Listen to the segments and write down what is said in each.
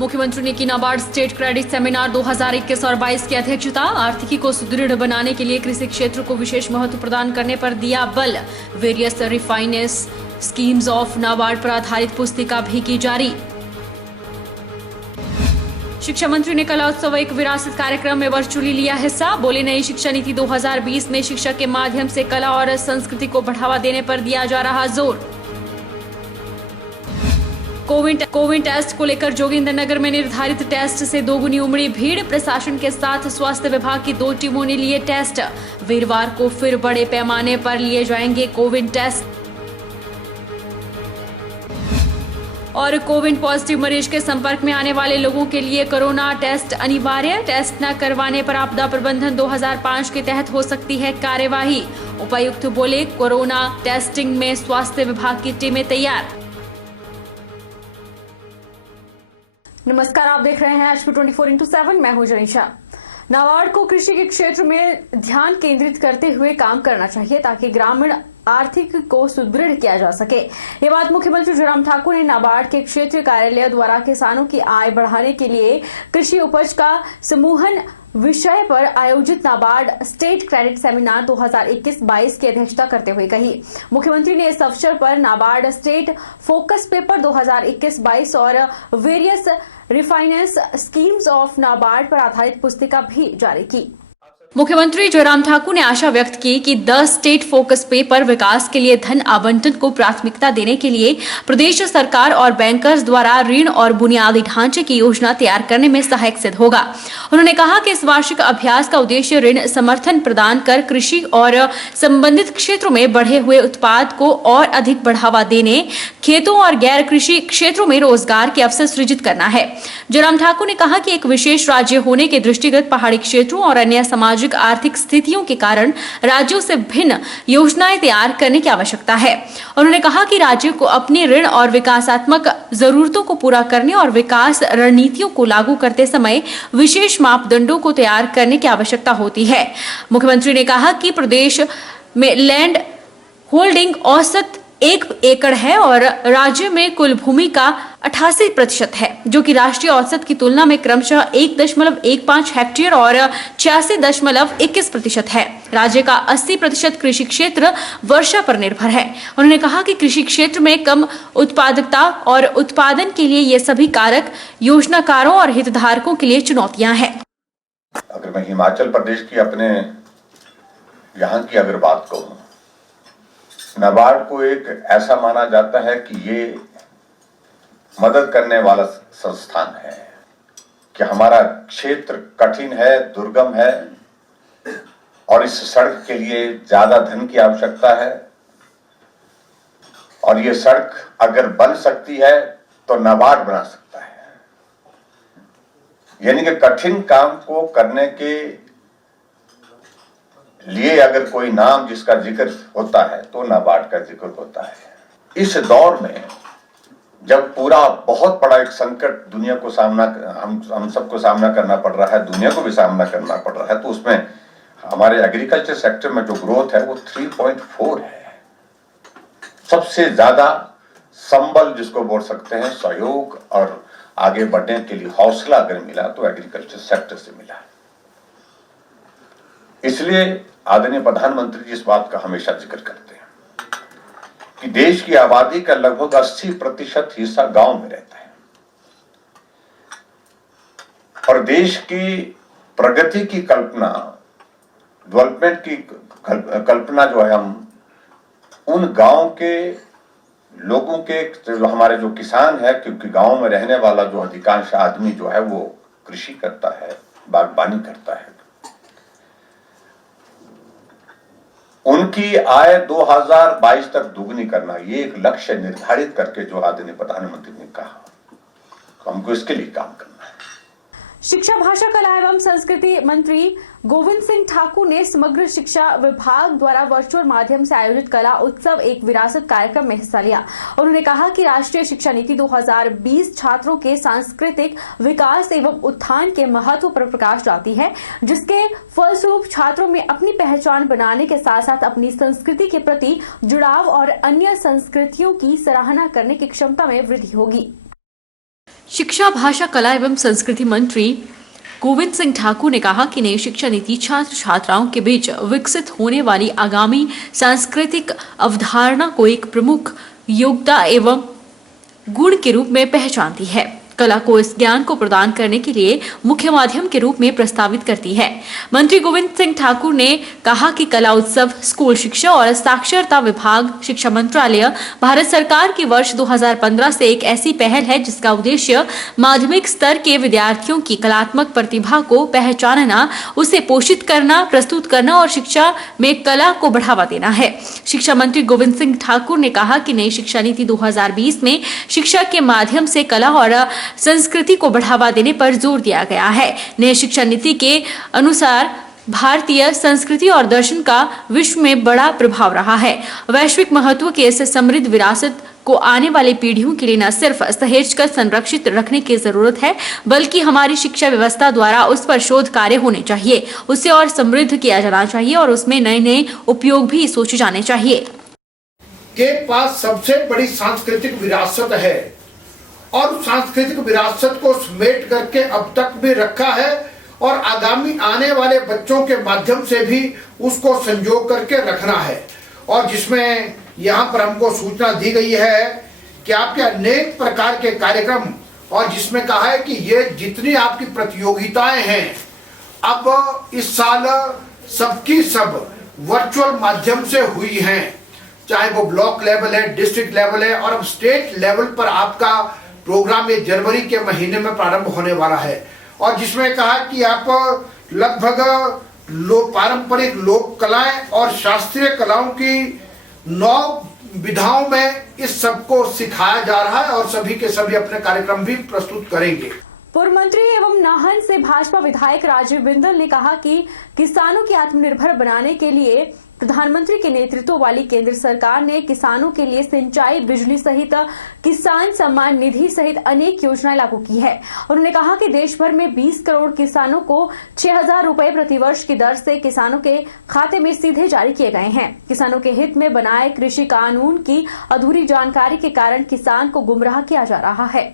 मुख्यमंत्री ने की नाबार्ड स्टेट क्रेडिट सेमिनार 2021 और 22 की अध्यक्षता। आर्थिकी को सुदृढ़ बनाने के लिए कृषि क्षेत्र को विशेष महत्व प्रदान करने पर दिया बल। Various refinance schemes of NABARD पर आधारित पुस्तिका भी की जारी। शिक्षा मंत्री ने कला उत्सव एक विरासत कार्यक्रम में वर्चुअली लिया हिस्सा। बोले, नई शिक्षा नीति 2020 में शिक्षा के माध्यम से कला और संस्कृति को बढ़ावा देने पर दिया जा रहा जोर। कोविड टेस्ट को लेकर जोगिंदरनगर में निर्धारित टेस्ट से दोगुनी उमड़ी भीड़। प्रशासन के साथ स्वास्थ्य विभाग की 2 टीमों ने लिए टेस्ट। वीरवार को फिर बड़े पैमाने पर लिए जाएंगे कोविड टेस्ट। और कोविड पॉजिटिव मरीज के संपर्क में आने वाले लोगों के लिए कोरोना टेस्ट अनिवार्य। टेस्ट न करवाने पर आपदा प्रबंधन 2005 के तहत हो सकती है कार्यवाही। उपायुक्त बोले, कोरोना टेस्टिंग में स्वास्थ्य विभाग की टीमें तैयार। नमस्कार, आप देख रहे हैं HP 24x7। मैं हूं जनीशा। नाबार्ड को कृषि के क्षेत्र में ध्यान केंद्रित करते हुए काम करना चाहिए ताकि ग्रामीण आर्थिक को सुदृढ़ किया जा सके। ये बात मुख्यमंत्री जयराम ठाकुर ने नाबार्ड के क्षेत्रीय कार्यालय द्वारा किसानों की आय बढ़ाने के लिए कृषि उपज का समूहन विषय पर आयोजित नाबार्ड स्टेट क्रेडिट सेमिनार 2021-22 की अध्यक्षता करते हुए कही। मुख्यमंत्री ने इस अवसर पर नाबार्ड स्टेट फोकस पेपर 2021-22 और various refinance schemes of NABARD पर आधारित पुस्तिका भी जारी की। मुख्यमंत्री जयराम ठाकुर ने आशा व्यक्त की कि 10 स्टेट फोकस पेपर विकास के लिए धन आवंटन को प्राथमिकता देने के लिए प्रदेश सरकार और बैंकर्स द्वारा ऋण और बुनियादी ढांचे की योजना तैयार करने में सहायक सिद्ध होगा। उन्होंने कहा कि इस वार्षिक अभ्यास का उद्देश्य ऋण समर्थन प्रदान कर कृषि और संबंधित क्षेत्रों में बढ़े हुए उत्पाद को और अधिक बढ़ावा देने, खेतों और गैर कृषि क्षेत्रों में रोजगार के अवसर सृजित करना है। जयराम ठाकुर ने कहा कि एक विशेष राज्य होने के दृष्टिगत पहाड़ी क्षेत्रों और अन्य सामाजिक आर्थिक स्थितियों के कारण राज्यों से भिन्न योजनाएं तैयार करने की आवश्यकता है। उन्होंने कहा कि राज्य को अपनी ऋण और विकासात्मक जरूरतों को पूरा करने और विकास रणनीतियों को लागू करते समय विशेष मापदंडों को तैयार करने की आवश्यकता होती है। मुख्यमंत्री ने कहा कि प्रदेश में लैंड होल्डिंग औसत 1 एकड़ है और राज्य में कुल भूमि का 88% है, जो कि राष्ट्रीय औसत की तुलना में क्रमशः 1.15 हेक्टेयर और 86.21% है। राज्य का 80% कृषि क्षेत्र वर्षा पर निर्भर है। उन्होंने कहा कि कृषि क्षेत्र में कम उत्पादकता और उत्पादन के लिए ये सभी कारक योजनाकारों और हितधारकों के लिए चुनौतियां हैं। अगर मैं हिमाचल प्रदेश की अपने यहाँ की अगर बात कहूँ, नाबार्ड को एक ऐसा माना जाता है कि ये मदद करने वाला संस्थान है कि हमारा क्षेत्र कठिन है, दुर्गम है और इस सड़क के लिए ज्यादा धन की आवश्यकता है और ये सड़क अगर बन सकती है तो नाबार्ड बना सकता है। यानी कि कठिन काम को करने के लिए अगर कोई नाम जिसका जिक्र होता है तो नाबार्ड का जिक्र होता है। इस दौर में जब पूरा बहुत बड़ा एक संकट दुनिया को हम सबको सामना करना पड़ रहा है, दुनिया को भी सामना करना पड़ रहा है, तो उसमें हमारे एग्रीकल्चर सेक्टर में जो ग्रोथ है वो 3.4 है। सबसे ज्यादा संबल जिसको बोल सकते हैं, सहयोग और आगे बढ़ने के लिए हौसला अगर मिला तो एग्रीकल्चर सेक्टर से मिला। इसलिए आदरणीय प्रधानमंत्री जी इस बात का हमेशा जिक्र करते हैं कि देश की आबादी का लगभग 80% हिस्सा गांव में रहता है और देश की प्रगति की कल्पना, डेवलपमेंट की कल्पना जो है हम उन गांव के लोगों के, जो हमारे जो किसान है, क्योंकि गांव में रहने वाला जो अधिकांश आदमी जो है वो कृषि करता है, बागवानी करता है, उनकी आय 2022 तक दुगनी करना, ये एक लक्ष्य निर्धारित करके जो आदरणीय प्रधानमंत्री ने कहा, हमको इसके लिए काम करना है। शिक्षा, भाषा, कला एवं संस्कृति मंत्री गोविंद सिंह ठाकुर ने समग्र शिक्षा विभाग द्वारा वर्चुअल माध्यम से आयोजित कला उत्सव एक विरासत कार्यक्रम में हिस्सा लिया। उन्होंने कहा कि राष्ट्रीय शिक्षा नीति 2020 छात्रों के सांस्कृतिक विकास एवं उत्थान के महत्व पर प्रकाश डालती है, जिसके फलस्वरूप छात्रों में अपनी पहचान बनाने के साथ साथ अपनी संस्कृति के प्रति जुड़ाव और अन्य संस्कृतियों की सराहना करने की क्षमता में वृद्धि होगी। शिक्षा, भाषा, कला एवं संस्कृति मंत्री गोविंद सिंह ठाकुर ने कहा कि नई शिक्षा नीति छात्र छात्राओं के बीच विकसित होने वाली आगामी सांस्कृतिक अवधारणा को एक प्रमुख योग्यता एवं गुण के रूप में पहचानती है। कला को इस ज्ञान को प्रदान करने के लिए मुख्य माध्यम के रूप में प्रस्तावित करती है। मंत्री गोविंद सिंह ठाकुर ने कहा कि कला उत्सव स्कूल शिक्षा और साक्षरता विभाग, शिक्षा मंत्रालय, भारत सरकार की वर्ष 2015 से एक ऐसी पहल है जिसका उद्देश्य माध्यमिक स्तर के विद्यार्थियों की कलात्मक प्रतिभा को पहचानना, उसे पोषित करना, प्रस्तुत करना और शिक्षा में कला को बढ़ावा देना है। शिक्षा मंत्री गोविंद सिंह ठाकुर ने कहा कि नई शिक्षा नीति 2020 में शिक्षा के माध्यम से कला और संस्कृति को बढ़ावा देने पर जोर दिया गया है। नई शिक्षा नीति के अनुसार भारतीय संस्कृति और दर्शन का विश्व में बड़ा प्रभाव रहा है। वैश्विक महत्व के इस समृद्ध विरासत को आने वाली पीढ़ियों के लिए न सिर्फ सहेजकर संरक्षित रखने की जरूरत है, बल्कि हमारी शिक्षा व्यवस्था द्वारा उस पर शोध कार्य होने चाहिए, उसे और समृद्ध किया जाना चाहिए और उसमें नए नए उपयोग भी सोचे जाने चाहिए। के पास सबसे बड़ी सांस्कृतिक विरासत है और सांस्कृतिक विरासत को समेट करके अब तक भी रखा है और आगामी आने वाले बच्चों के माध्यम से भी उसको संजो करके रखना है। और जिसमें यहाँ पर हमको सूचना दी गई है कि आपके अनेक प्रकार के कार्यक्रम, और जिसमें कहा है कि ये जितनी आपकी प्रतियोगिताएं हैं अब इस साल सबकी सब वर्चुअल माध्यम से हुई हैं, चाहे वो ब्लॉक लेवल है, डिस्ट्रिक्ट लेवल है और अब स्टेट लेवल पर आपका प्रोग्राम ये जनवरी के महीने में प्रारंभ होने वाला है। और जिसमें कहा कि आप लगभग पारंपरिक लोक कलाएं और शास्त्रीय कलाओं की 9 विधाओं में इस सबको सिखाया जा रहा है और सभी के सभी अपने कार्यक्रम भी प्रस्तुत करेंगे। पूर्व मंत्री एवं नाहन से भाजपा विधायक राजीव बिंदल ने कहा कि किसानों की आत्मनिर्भर बनाने के लिए प्रधानमंत्री के नेतृत्व वाली केंद्र सरकार ने किसानों के लिए सिंचाई, बिजली सहित किसान सम्मान निधि सहित अनेक योजनाएं लागू की है। उन्होंने कहा कि देश भर में 20 करोड़ किसानों को 6,000 रुपए प्रतिवर्ष की दर से किसानों के खाते में सीधे जारी किए गए हैं। किसानों के हित में बनाए कृषि कानून की अधूरी जानकारी के कारण किसान को गुमराह किया जा रहा है।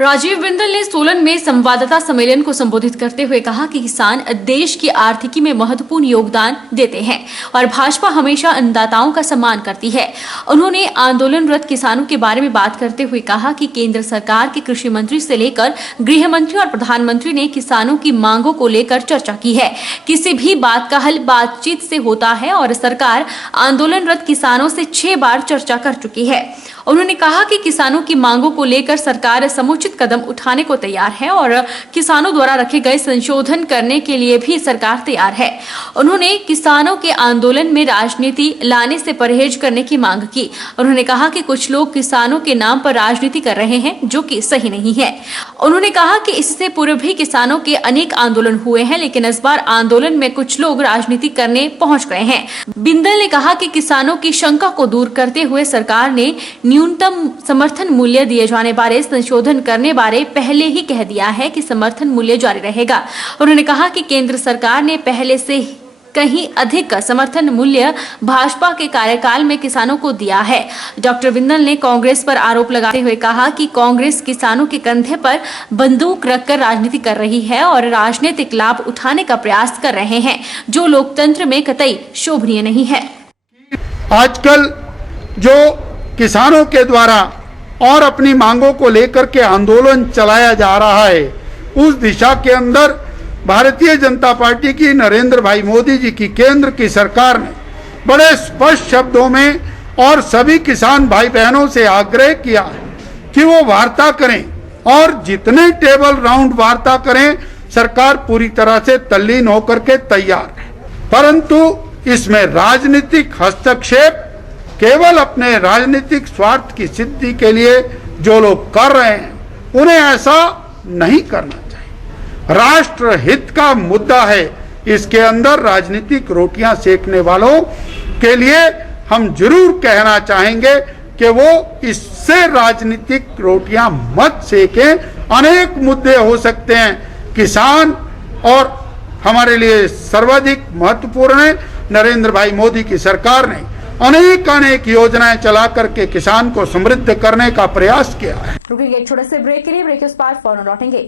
राजीव बिंदल ने सोलन में संवाददाता सम्मेलन को संबोधित करते हुए कहा कि किसान देश की आर्थिकी में महत्वपूर्ण योगदान देते हैं और भाजपा हमेशा अन्नदाताओं का सम्मान करती है। उन्होंने आंदोलनरत किसानों के बारे में बात करते हुए कहा कि केंद्र सरकार के कृषि मंत्री से लेकर गृह मंत्री और प्रधानमंत्री ने किसानों की मांगों को लेकर चर्चा की है। किसी भी बात का हल बातचीत से होता है और सरकार आंदोलनरत किसानों से 6 बार चर्चा कर चुकी है। उन्होंने कहा कि किसानों की मांगों को लेकर सरकार समुचित कदम उठाने को तैयार है और किसानों द्वारा रखे गए संशोधन करने के लिए भी सरकार तैयार है। उन्होंने किसानों के आंदोलन में राजनीति लाने से परहेज करने की मांग की। उन्होंने कहा कि कुछ लोग किसानों के नाम पर राजनीति कर रहे हैं, जो कि सही नहीं है। उन्होंने कहा कि इससे पूर्व भी किसानों के अनेक आंदोलन हुए हैं, लेकिन इस बार आंदोलन में कुछ लोग राजनीति करने पहुंच गए हैं। बिंदल ने कहा कि किसानों की शंका को दूर करते हुए सरकार ने न्यूनतम समर्थन मूल्य दिए जाने बारे संशोधन करने बारे पहले ही कह दिया है कि समर्थन मूल्य जारी रहेगा। उन्होंने कहा कि केंद्र सरकार ने पहले से कहीं अधिक समर्थन मूल्य भाजपा के कार्यकाल में किसानों को दिया है। डॉक्टर बिंदल ने कांग्रेस पर आरोप लगाते हुए कहा कि कांग्रेस किसानों के कंधे पर बंदूक रखकर राजनीति कर रही है और राजनीतिक लाभ उठाने का प्रयास कर रहे हैं, जो लोकतंत्र में कतई शोभनीय नहीं है। आजकल जो किसानों के द्वारा और अपनी मांगों को लेकर के आंदोलन चलाया जा रहा है, उस दिशा के अंदर भारतीय जनता पार्टी की नरेंद्र भाई मोदी जी की केंद्र की सरकार ने बड़े स्पष्ट शब्दों में और सभी किसान भाई बहनों से आग्रह किया है कि वो वार्ता करें और जितने टेबल राउंड वार्ता करें, सरकार पूरी तरह से तल्लीन होकर के तैयार है। परंतु इसमें राजनीतिक हस्तक्षेप केवल अपने राजनीतिक स्वार्थ की सिद्धि के लिए जो लोग कर रहे हैं, उन्हें ऐसा नहीं करना चाहिए। राष्ट्र हित का मुद्दा है, इसके अंदर राजनीतिक रोटियां सेकने वालों के लिए हम जरूर कहना चाहेंगे कि वो इससे राजनीतिक रोटियां मत सेकें। अनेक मुद्दे हो सकते हैं, किसान और हमारे लिए सर्वाधिक महत्वपूर्ण है। नरेंद्र भाई मोदी की सरकार ने अनेक अनेक योजनाएं चला करके किसान को समृद्ध करने का प्रयास किया है। रुकेंगे एक छोटे से ब्रेक के लिए, ब्रेक के उस पार फौरन लौटेंगे।